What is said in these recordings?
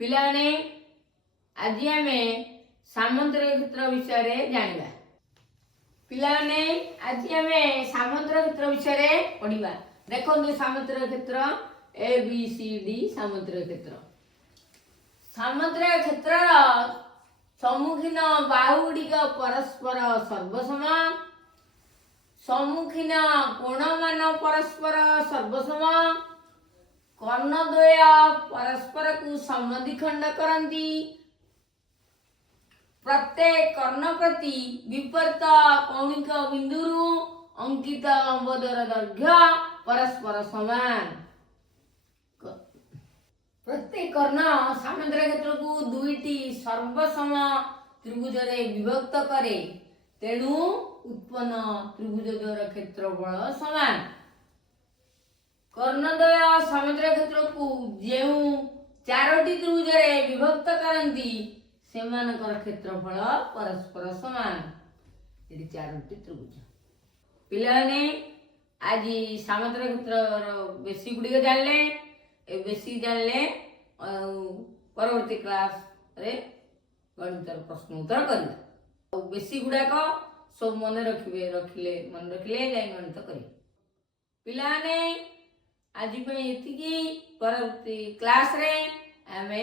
पिलाने आज आम सामंतरिक क्षेत्र विषय जानिबा। पिलाने आज आम सामंतरिक क्षेत्र विषय पढ़िबा। देखो सामंतरिक क्षेत्र ए बी सी डी सामंतरिक क्षेत्र। सामंतरिक क्षेत्र सम्मुखीन बाहुगुड़िक परस्पर सर्वसमान, सम्मुखीन कोण मान परस्पर सर्वसमान, कर्णद्वय परस्पर को समद्विखंड करती, प्रत्येक कर्ण प्रति विपरीत कौणिक बिंदु अंकित लंबोदर दैर्घ्य परस्पर समान। प्रत्येक कर्ण सामंतरिक क्षेत्र को दुईटी सर्वसम त्रिभुज विभक्त करे, तेणु उत्पन्न त्रिभुज द्वयर क्षेत्रफल समान। कर्णद्वय सामंतरिक क्षेत्र को जेउ चारोटी त्रिभुज विभक्त करती सेमानकर क्षेत्रफल परस्पर समान। ये चारोटी त्रिभुज। पिलाने आज सामंतरिक क्षेत्र बेसी गुड़िक जानले, बेसी जानले परवर्ती क्लास रे गणित प्रश्न उत्तर करवा। बेसी गुड़ाक सब मन रखिले जाई गणित करिवे। पिलाने आज परवर्ती क्लास रे आमे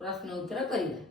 प्रश्न उत्तर करिवा।